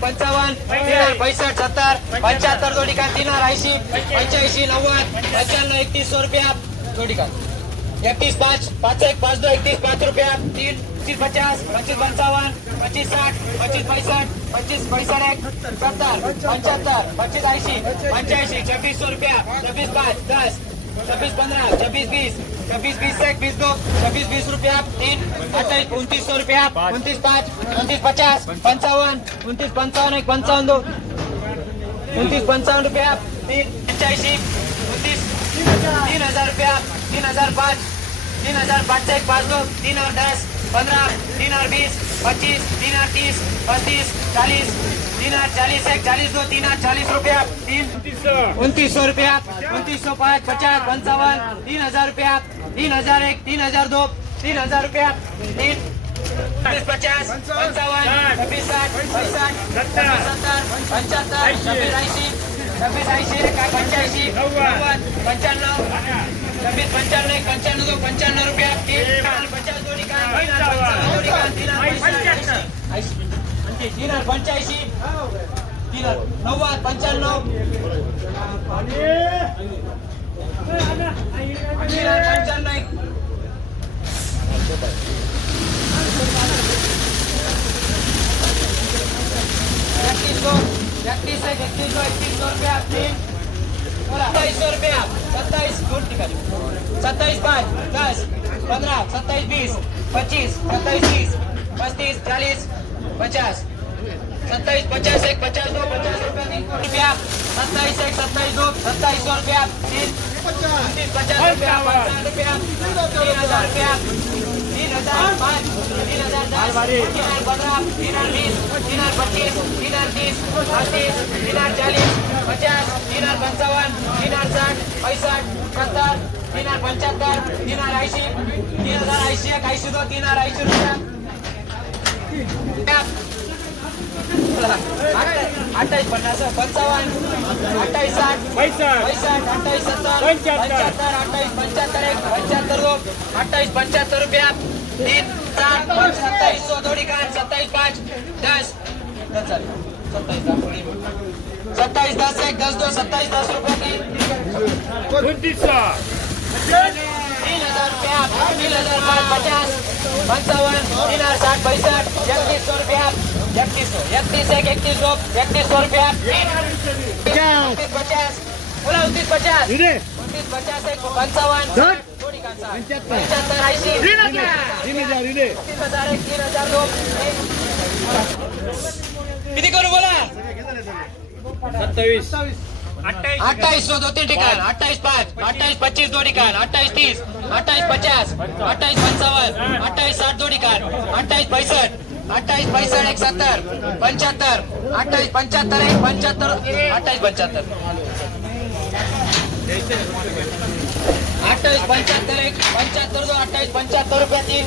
पंचावन्न पैसठ सत्तर पंच्याहत्तर जोडी का तीनार ऐंशी पंच्याऐंशी नव्वद पंच्याण्णव एकतीस सौ रुपया जोडी का एकतीस पाच पाच एक पाच दो एकतीस पाच रुपया तीन पच्चीस पचास पच्चीस पंचावन्न पच्चीस साठ पच्चीस पैंसठ पच्चीस पैंसठ एक सत्तर पंच्याहत्तर पच्चीस ऐंशी पंच्याऐंशी छब्बीस सौ रुपया छब्बीस पाच दस छब्बीस पंद्रह छब्बीस बीस छब्बीस बीस एक बीस दो छब्बीस बीस रुपया तीन अट्ठाईस उनतीस सौ रुपया उनतीस पाच उनतीस पचास पंचावन्न उनतीस पंचावन्न एक पंचावन्न दो। उनतीस पंचावन्न रुपया तीन पंच्याऐंशी उनतीस तीन हजार रुपया तीन हजार पाच तीन हजार पाचशे एक पाच दो तीन और दस पंद्रह तीन और बीस पच्चीस तीन और तीस पस्तीस चालीस तीन और चालीस एक चालीस दो तीन और चालीस रुपया तीन उनतीस सौ रुपया उनतीस सौ पाँच पचास पंचावन तीन हजार रुपया तीन हजार एक तीन हजार दो तीन हजार रुपया तीन छब्बीस पचास पंचावन छब्बीस साठ पैंसठ छब्बीस सत्तर पंच्याहत्तर छब्बीस ऐंशी छब्बीस ऐंशी काय पंच्याऐंशी नव्वद पंच्याण्णव छब्बीस पंच्याण्णव एक पंच्याण्णव दो पंच्याण्णव रुपया तीन पचास दोन्ही काय तीन हजार पंचावन्न दोन्ही काय तीन हजार ऐंशी ऐंशी तीन हजार पंच्याऐंशी तीन हजार नव्वद पंच्याण्णव. तीन हजार पंच्याण्णव एक. सौ इकतीस एक इकतीस सौ इकतीस सौ रुपया तीन सत्ताईस सौ रुपया सत्ताईस सत्ताईस दस पंधरा सत्ताईस बीस पच्चीस सत्ताईस तीस पस्तीस चालीस पचास सत्ताईस पचास एक पचास दो पचास रुपया तीन रुपया सत्ताईस एक सत्ताईस दो सत्ताईस सौ रुपया तीन उनतीस पचास रुपया पचास रुपया तीन हजार रुपया तीन हजार पाँच तीन हजार दस तीन हजार पंद्रह तीन हजार बीस तीन हजार पच्चीस तीन हजार तीस अड़तीस तीन हजार चालीस पचास तीन हजार पंचावन तीन हजार साठ पैंसठ सत्तर तीन हजार पंच्याहत्तर तीन हजार ऐंशी तीन हजार ऐंशी एक ऐंशी दो तीन हजार ऐंशी रुपया अठ्ठावीस पन्नास पंचावन्न अठ्ठावीस साठ पैंसठ अठ्ठावीस सत्तर पंच्याहत्तर अठ्ठावीस पंच्याहत्तर एक पंच्याहत्तर दो अठ्ठावीस पंच्याहत्तर रुपया तीन साठ सत्तावीस सौ जोड़ी कान सत्ताईस पाँच दस सत्तावीस झाले. सत्ताईस दस एक दस दो सत्तावीस दस रुपये हजार रुपया तीन हजार पाँच पचास पंचावन तीन हजार साठ पैंसठ इकतीस सौ रुपया इकतीस सौ इकतीस एक इकतीस सौ इकतीस सौ रुपया उनतीस पचास बोला उनतीस पचास उनतीस पचास एक पंचावन थोड़ी का तीन हजार एक तीन हजार दो किती करू बोला सत्तावीस. अठ्ठावीस. सौ दो तीन ठिकाण. अठ्ठावीस पाच. अठ्ठावीस पच्चीस दो ठिकाण. अठ्ठावीस तीस. अट्ठाईस पचास अट्ठाईस पंचावन्न अट्ठाईस साठ दो ठिकाण अट्ठाईस पैंसठ अट्ठाईस पैंसठ एक सत्तर पंच्याहत्तर अट्ठाईस पंच्याहत्तर एक पंच्याहत्तर अट्ठाईस पंच्याहत्तर. अट्ठाईस पंच्याहत्तर एक पंच्याहत्तर दो अट्ठाईस पंच्याहत्तर रुपया तीन.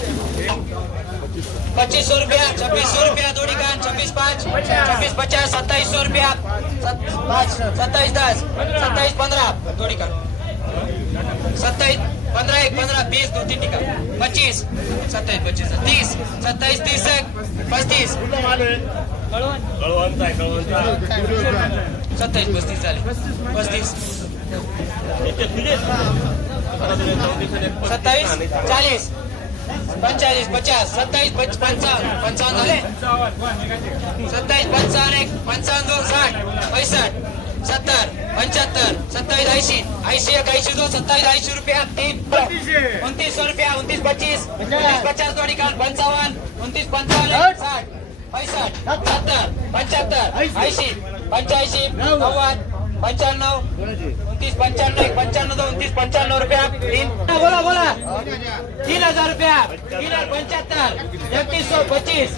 पच्चीस सौ रुपया छब्बीस सौ रुपया दो ठिकाण छब्बीस पाँच छब्बीस पचास सत्ताईस सौ रुपया पाँच सत्ताईस दस सत्ताईस पंद्रह दो ठिकाण सत्ताईस पंद्रह एक पंद्रह बीस दो तीन ठिकाण पच्चीस. सत्ताईस पच्चीस तीस. सत्ताईस तीस एक पस्तीस. सत्ताईस पस्तीस झाले. पस्तीस. सत्तावीस चाळीस. पंचाळीस पचास. सत्तावीस पच पंचावन्न. पंचावन्न झाले? सत्तावीस पंचावन्न एक पंचावन्न दोन साठ. पैसठ. सत्तर. पंच्याहत्तर. सत्तावीस ऐंशी. ऐंशी एक ऐंशी दोन सत्तावीस ऐंशी रुपया तीन. उनतीस सौ रुपया उनतीस पच्चीस. उनतीस पचास दोन ठिकाण पंचावन्न. उनतीस पंचावन्न एक साठ. पैसठ सत्तर. पंच्याहत्तर. ऐंशी. पंच्याऐंशी. नव्वद. पंच्याण्णव. उनतीस पंच्याण्णव एक पंच्याण्णव दोन उनतीस पंच्याण्णव रुपया तीन. बोला बोला. तीन हजार रुपया तीन हजार पंच्याहत्तर. एकतीस सौ पच्चीस.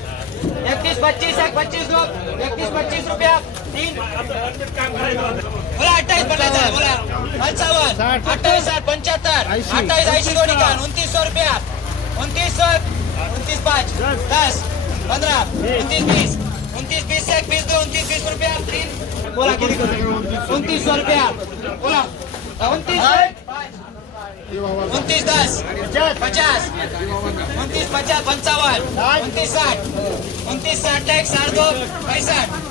एकतीस पच्चीस एक पच्चीस दो. एकतीस पच्चीस रुपया तीन. बोला अठ्ठावीस पन्नास बोला. पंचावन्न अठ्ठावीस साठ पंच्याहत्तर. अठ्ठावीस ऐंशी दोन ठिकाण उनतीस सौ रुपया. उनतीस सौ उनतीस पाँच. दस. पंद्रह उनतीस बीस उनतीस बीस एक बीस दो उनतीस बीस रुपया. तीन. बोला किती करू? उनतीस सौ रुपया. बोला. उनतीस उनतीस दस. पचास. उनतीस पचास पंचावन उनतीस साठ. उनतीस साठ एक साठ दो पैंसठ.